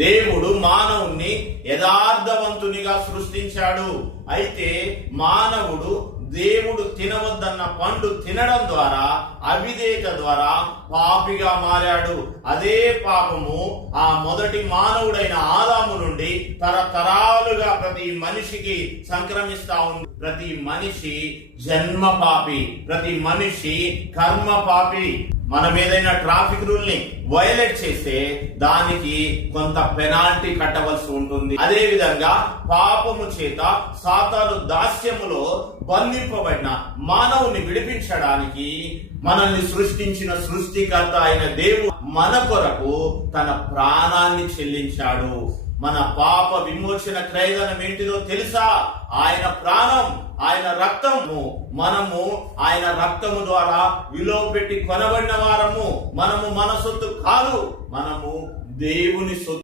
దేవుడు మానవుణ్ణి యథార్థవంతునిగా సృష్టించాడు. అయితే మానవుడు దేవుడు తినవద్దన్న పండు తినడం ద్వారా, అవిధేయత ద్వారా పాపిగా మారాడు. అదే పాపము ఆ మొదటి మానవుడైన ఆదాము నుండి తరతరాలుగా ప్రతి మనిషికి సంక్రమిస్తా ఉంది. ప్రతి మనిషి జన్మ పాపి, ప్రతి మనిషి కర్మ పాపి. మనం ఏదైనా ట్రాఫిక్ రూల్ ని వయలేట్ చేస్తే దానికి కొంత పెనాల్టీ కట్టవలసి ఉంటుంది. అదే విధంగా పాపము చేత సాతాను దాస్యములో బంధింపబడిన మానవుని విడిపించడానికి మనల్ని సృష్టించిన సృష్టికర్త అయిన దేవుడు మన కొరకు తన ప్రాణాన్ని చెల్లించాడు. మన పాప విమోచన క్రయధనం ఏంటిదో తెలుసా? ఆయన ప్రాణం, ఆయన రక్తము. మనము ఆయన రక్తము ద్వారా విలువ పెట్టి కొనబడిన వారము. మనము మన సొత్తు కాదు, మనము దేవుని సొత్తు.